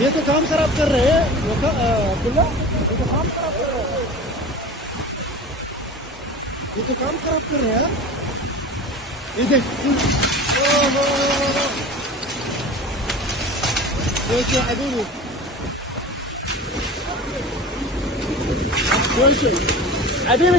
ये तो काम खराब कर रहे हैं अब्दुल्ला, ये तो काम खराब कर रहे हैं, ये तो काम खराब कर रहे हैं। ये देख, देखिए अभी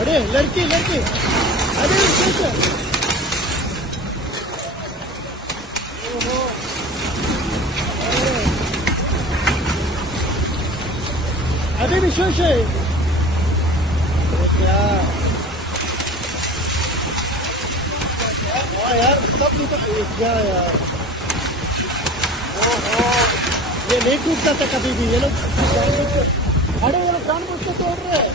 अरे लड़की अरे अभी भी शोश है क्या यार, सब क्या यार, ये नहीं टूटता था कभी भी। ये लोग अरे ये लोग जानबूझ के तोड़ रहे हैं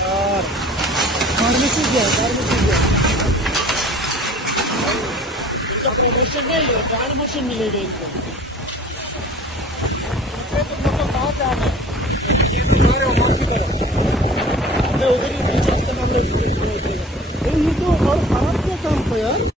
यार। फार्मेसी गया प्रमोशन नहीं है, प्रमोशन मिलेगा इनको। तुम लोग कहाँ से आ रहे उधर ही पीछे ये तो और खराब क्या काम था यार।